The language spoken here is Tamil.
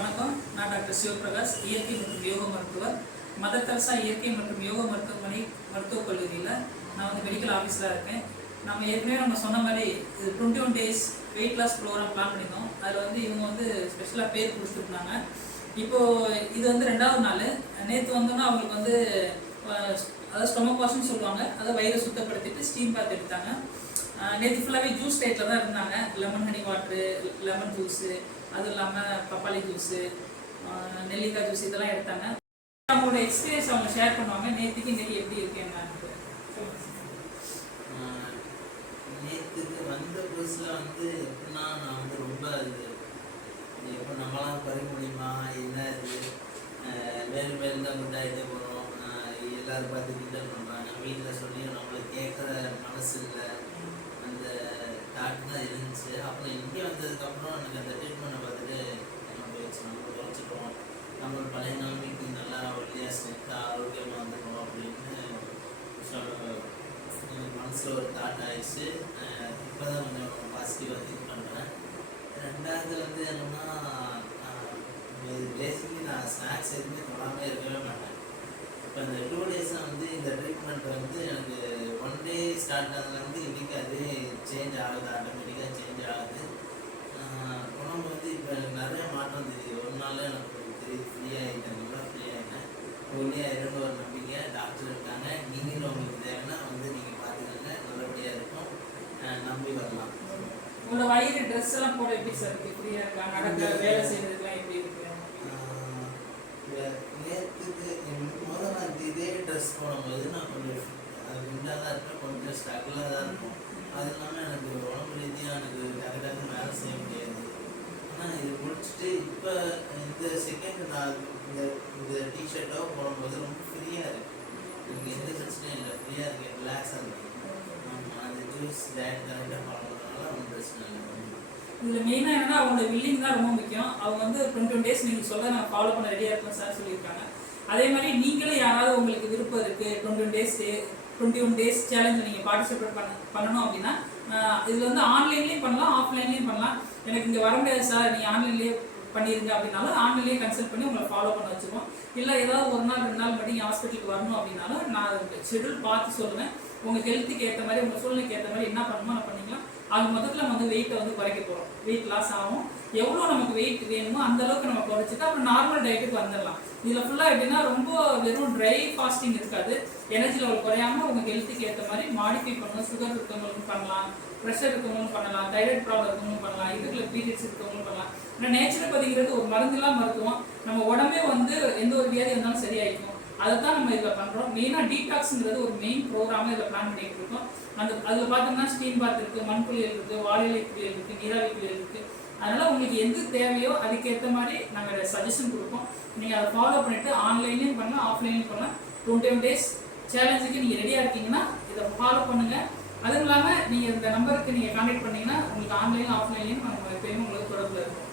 வணக்கம். நான் டாக்டர் சிவபிரகாஷ், இயற்கை மற்றும் யோக மருத்துவர், மதர் தெரசா இயற்கை மற்றும் யோக மருத்துவமனை மருத்துவக் கல்லூரியில் நான் வந்து மெடிக்கல் ஆஃபீஸராக இருக்கேன். நம்ம சொன்ன மாதிரி 21 days weight loss program plan பண்ணியிருந்தோம். அதில் வந்து இவங்க வந்து ஸ்பெஷலாக பேர் கொடுத்துருந்தாங்க. இப்போது இது வந்து 2வது நாள். நேற்று வந்தோன்னா அவங்களுக்கு வந்து அதாவது ஸ்டொமக் வாஷ்னு சொல்லுவாங்க, அதை வயிறை சுத்தப்படுத்திட்டு ஸ்டீம் பாத் எடுத்தாங்க. நேற்று ஃபுல்லாகவே ஜூஸ் டைட்டில் தான் இருந்தாங்க. Lemon honey water, lemon juice, அதுவும் இல்லாமல் பப்பாளி ஜூஸு, நெல்லிக்காய் ஜூஸ் இதெல்லாம் எடுத்தாங்க. அவங்களோட எக்ஸ்பீரியன்ஸ் அவங்க ஷேர் பண்ணுவாங்க. நேற்றுக்கு இன்றைக்கி எப்படி இருக்கு என்னன்னு நேற்றுக்கு வந்த புதுசில் வந்து எப்படின்னா நான் வந்து ரொம்ப அது எப்போ நம்மளாம் பறி முடியுமா என்ன இது மேலும் மேலும் தான் குண்டாகிட்டே போகிறோம். எல்லோரும் பார்த்து கிண்டல் பண்ணுறாங்க. வீட்டில் சொல்லி நம்மளை கேட்குற மனசு இல்லை, அந்த தாட் தான் இருந்துச்சு. அப்புறம் இங்கே வந்ததுக்கப்புறம் எனக்கு அந்த ட்ரீட்மெண்ட்டை பார்த்துட்டு நம்ம குறைச்சிட்டோம், நம்ம பழைய நிலைமைக்கு நல்லா ஒல்லியாக ஸ்ட்ரென்த்தாக ஆரோக்கியமாக வந்துடும் அப்படின்னு மனசில் ஒரு தாட் ஆயிடுச்சு. இப்போ தான் கொஞ்சம் பாசிட்டிவாக திங்க் பண்ணுறேன். 2வது வந்து என்னென்னா, பேசிக்கலி நான் ஸ்நாக்ஸ் எதுவுமே தொடாமல் இருக்கவே மாட்டேன். இப்போ இந்த 2 days வந்து இந்த ட்ரீட்மெண்ட் வந்து எனக்கு 1 day ஸ்டார்ட் ஆனதுலேருந்து இன்றைக்கி அதே சேஞ்ச் ஆகுது, ஆட்டோமேட்டிக்காக சேஞ்ச் ஆகுது. உடம்பு வந்து இப்போ எனக்கு நிறைய மாற்றம் தெரியுது. ஒரு நாளில் எனக்கு தெரியுது, ஃப்ரீயாகிட்டேன், நல்லா ஃப்ரீயாகிட்டேன். ஒல்லியாகிருன்னு ஒரு நம்பிக்கை. டாக்டர் இருக்காங்க, நீங்களும் உங்களுக்கு தேவைன்னா வந்து நீங்கள் பார்த்துக்கோங்க, நல்லபடியாக இருக்கும், நம்பி வரலாம். உங்களோட வயிறு ட்ரெஸ் எல்லாம் போட எப்படி சார் இருக்குது? ஃப்ரீயாக இருக்கா? நடக்க வேலை செய்கிறதுலாம் எப்படி இருக்குது? நேற்றுக்கு முதல்ல இதே ட்ரெஸ் போடும்போது நான் கொஞ்சம் குண்டாக தான் இருப்பேன், கொஞ்சம் ஸ்ட்ரகிளாக தான் இருக்கும். அது இல்லாமல் எனக்கு உடம்பு ரீதியாக எனக்கு டக்கு வேலை செய்ய முடியாது. ஆனால் இது முடிச்சுட்டு இப்போ இந்த செகண்ட் நான் இந்த டிஷர்ட்டோ போடும்போது ரொம்ப ஃப்ரீயாக இருக்குது. எனக்கு எந்த பிரச்சனையும் இல்லை, ஃப்ரீயாக இருக்குது, ரிலாக்ஸாக இருக்குது. அந்த ஜூஸ் டயட் கரெக்டாக பண்ணுறதுனால ஒன்றும் பிரச்சனை இல்லை. இதில் மெயினாக என்னென்னா அவங்களோட வில்லிங் தான் ரொம்ப முக்கியம். அவங்க வந்து 21 days நீங்கள் சொல்ல நான் ஃபாலோ பண்ண ரெடியாக இருக்கேன் சார் சொல்லியிருக்காங்க. அதே மாதிரி நீங்களும் யாராவது உங்களுக்கு விருப்பம் இருக்குது 21 days சேலஞ்சில் நீங்கள் பார்ட்டிசிபேட் பண்ணணும் அப்படின்னா இதில் வந்து ஆன்லைன்லேயும் பண்ணலாம், ஆஃப்லைன்லேயும் பண்ணலாம். எனக்கு இங்கே வர முடியாது சார், நீங்கள் ஆன்லைன்லேயே பண்ணிடுங்க அப்படின்னாலும் ஆன்லைன்லேயே கன்சல்ட் பண்ணி உங்களை ஃபாலோ பண்ண வச்சுருவோம். இல்லை ஏதாவது 1 நாள் 2 நாள் மட்டும் ஹாஸ்பிட்டலுக்கு வரணும் அப்படின்னாலும் நான் ஷெடியூல் பார்த்து சொல்லுவேன். உங்கள் ஹெல்த்துக்கு ஏற்ற மாதிரி, உங்கள் சூழ்நிலைக்கு ஏற்ற மாதிரி என்ன பண்ணணுமோ நான் பண்ணிக்கலாம். அது மொத்தத்தில் நம்ம வந்து வெயிட்டை வந்து குறைக்க போகிறோம். வெயிட் லாஸ் ஆகும். எவ்வளோ நமக்கு வெயிட் வேணுமோ அந்தளவுக்கு நம்ம குறைச்சிட்டு அப்புறம் நார்மல் டயட்டுக்கு வந்துடலாம். இதில் ஃபுல்லாக எப்படின்னா ரொம்ப வெறும் ட்ரை ஃபாஸ்டிங் இருக்காது. எனர்ஜி லெவல் குறையாமல் உங்கள் ஹெல்த்துக்கு ஏற்ற மாதிரி மாடிஃபை பண்ணணும். சுகர் இருக்கவங்களுக்கும் பண்ணலாம், ப்ரெஷர் இருக்கவங்களும் பண்ணலாம், தைராய்டு ப்ராப்ளம் இருக்கவங்களும் பண்ணலாம், இதுக்குள்ள பீரியட்ஸ் இருக்கவங்களும் பண்ணலாம். ஏன்னா நேச்சுரோபதிங்கிறது ஒரு மருந்துலாம் மருத்துவம். நம்ம உடம்பே வந்து எந்த ஒரு வியாதி இருந்தாலும் சரியாயிக்கும். அதை தான் நம்ம இதில் பண்ணுறோம். மெயினாக டீடாக்ஸுங்கிறது ஒரு மெயின் ப்ரோக்ராமாக இதில் பிளான் பண்ணிகிட்டு இருக்கோம். அதில் பார்த்தோம்னா ஸ்டீம் பாத் இருக்குது, மண்புளியல் இருக்குது, வாழையிலை குளியல் இருக்குது, நீராவி குளியல் இருக்குது. அதனால் உங்களுக்கு எது தேவையோ அதுக்கேற்ற மாதிரி நாங்கள் சஜஷன் கொடுப்போம். நீங்கள் அதை ஃபாலோ பண்ணிவிட்டு ஆன்லைன்லேயும் பண்ணலாம், ஆஃப்லைன்லேயும் பண்ணலாம். 21 days சேலஞ்சுக்கு நீங்கள் ரெடியாக இருக்கீங்கன்னா இதை ஃபாலோ பண்ணுங்கள். அதுவும் இல்லாமல் நீங்கள் இந்த நம்பருக்கு நீங்கள் கான்டாக்ட் பண்ணிங்கன்னா உங்களுக்கு ஆன்லைன் ஆஃப்லைன்லேயும் நாங்கள் எப்பயுமே உங்களுக்கு தொடர்பில் இருக்கும்.